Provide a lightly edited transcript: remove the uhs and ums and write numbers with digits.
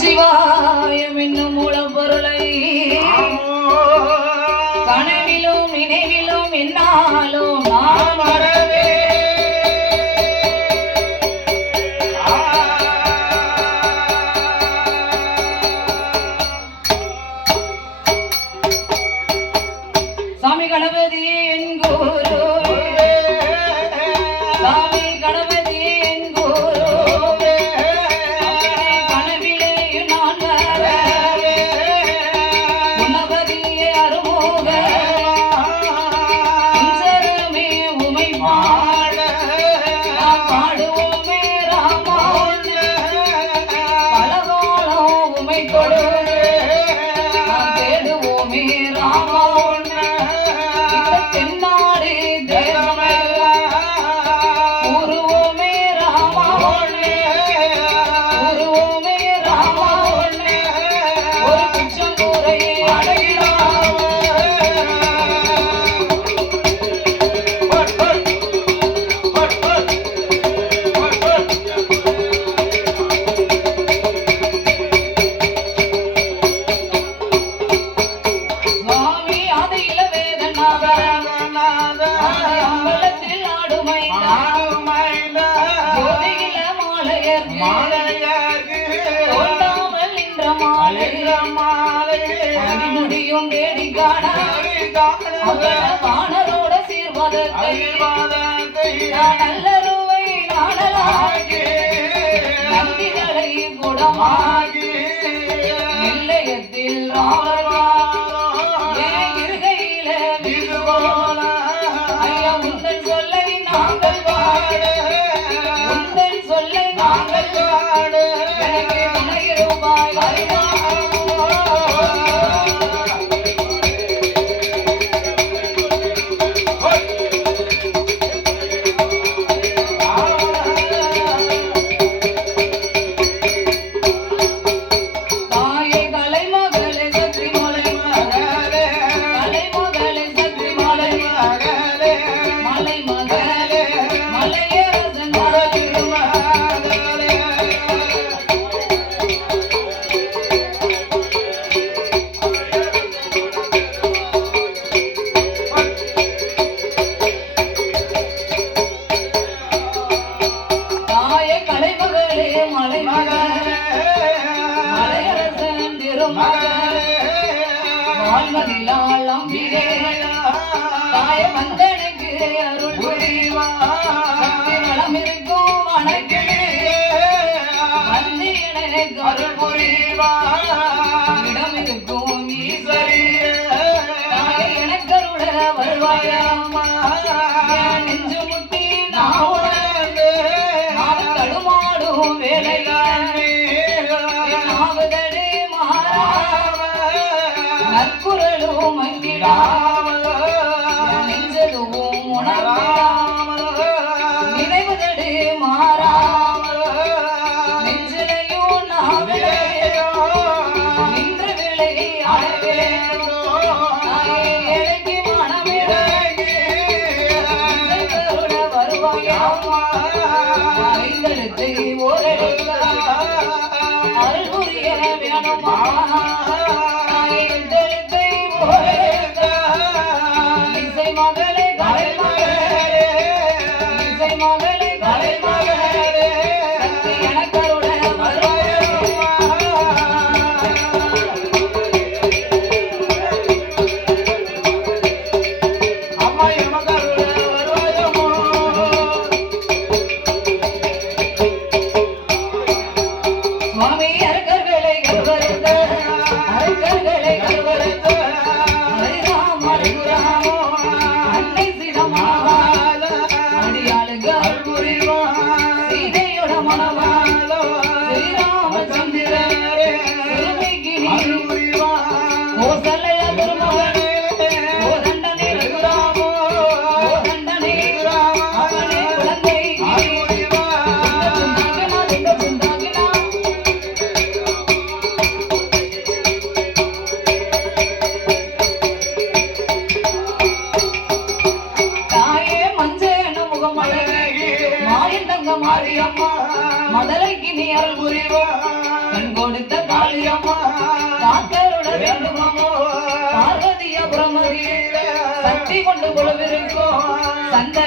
நமச்சிவாயம் என்னும் மூலப்பொருளை கனவிலும் நினைவிலும் என்னாலும் நான் மறவே சாமி கணபதியே என் குரு சாமி கணபதியே என் குரு கனவிலே நான் வரவே குணபதியே அருமுக சரமே உமை பாட நாம் பாடுவோமே ராமா பலகோளம் உமை கொடு நாம் தேடுவோமே ராமா தென்னாடு தேசமெல்லாம் உருவோமே ராமா உருவோமே ராமா ஒரு குச்சம் கூரையை அடைகிறான் சுவாமி அதை இளவேதனாக அம்பலத்தில் ஆடுமைந்த ஜோதியில மாலையர்க்கு தோண்டாமல் நின்ற மாலை அடிமுடியும் தேடி காண வானரோட சீர்வாதத்தை நல்லருவை நாடலாகி நந்திகளை குடமாகி நிலையத்தில் ராவணா இருகையில விதுவோல ஐயா உந்தன் சொல்லை நாங்கள் பாட உந்தன் சொல்லை நாங்கள் பாட எனக்கு துணையிருப்பாய் வருவா தாயே கலைமகளே சக்தி மலை மகளே கலைமகளே சக்தி மலை மகளே மலை மகளே மலையரசன் திருமகளே தாயே கலைமகளே மலை மகளே மலையரசன் திருமகளே வாழ்மதிலாள் அம்பிகே தாய மந்தனுக்கு அருள் புரிவா சக்தி வளம் இருக்கும் வணக்கே மந்தி எனக்கு அருள் புரிவா இடம் இருக்கும் ஈஸ்வரியே தாய எனக்கருள வருவாயம்மா நெஞ்சு முட்டி நான் உணர்ந்து நான் தடுமாடும் வேலையானே நாவதடே மாறாம நற்குரலும் மங்கிடாமல் நெஞ்சதுவும் உணர்ந்தாமல் நினைவதடே மாறாமல் நெஞ்சிலையும் நாவிலையோ நின்று விலை அடைவேனோ நாயே இழங்கி மனமிழங்கி கருண வருவாயம்மா ஐந்தெழுத்தை ஓரெழுத்த அருள் புரிய வேணுமா ஐந்தெழுத்தை ஓரெழுத்த இசை மகளே கலை மகளே இசை மகளே கலை மகளே சக்தி எனக்கருள வருவாயம்மா அம்மா எமக்கருள வருவாயம்மா சுவாமி அரக்கர்களை கருவறுத்த அரக்கர்களை கருவறுத்த ஹரிராம் மருகுராமோ அன்னை சிதமாவால அடியாளுகள் புரிவா சீதையோட மனவாலோ ஸ்ரீராமச்சந்திரரே சுருமிகிரி புரிவா கோசலைய திருமகனே ஓ தண்டனை ரகுராமோ ஓ தண்டனை ராம அவனே குழந்தை புரிவா இந்த சுந்தாகினா தாயே மஞ்சேன முகமழகி மாயண்டங்க மாரியம்மா மதலைக்கு நீ அருள் புரிவா கண் கொடுத்த காக்கருட வேண்டுமோ பார்வதிய பிரமதி சக்தி கொண்டு கொழுவிருக்கும் சந்த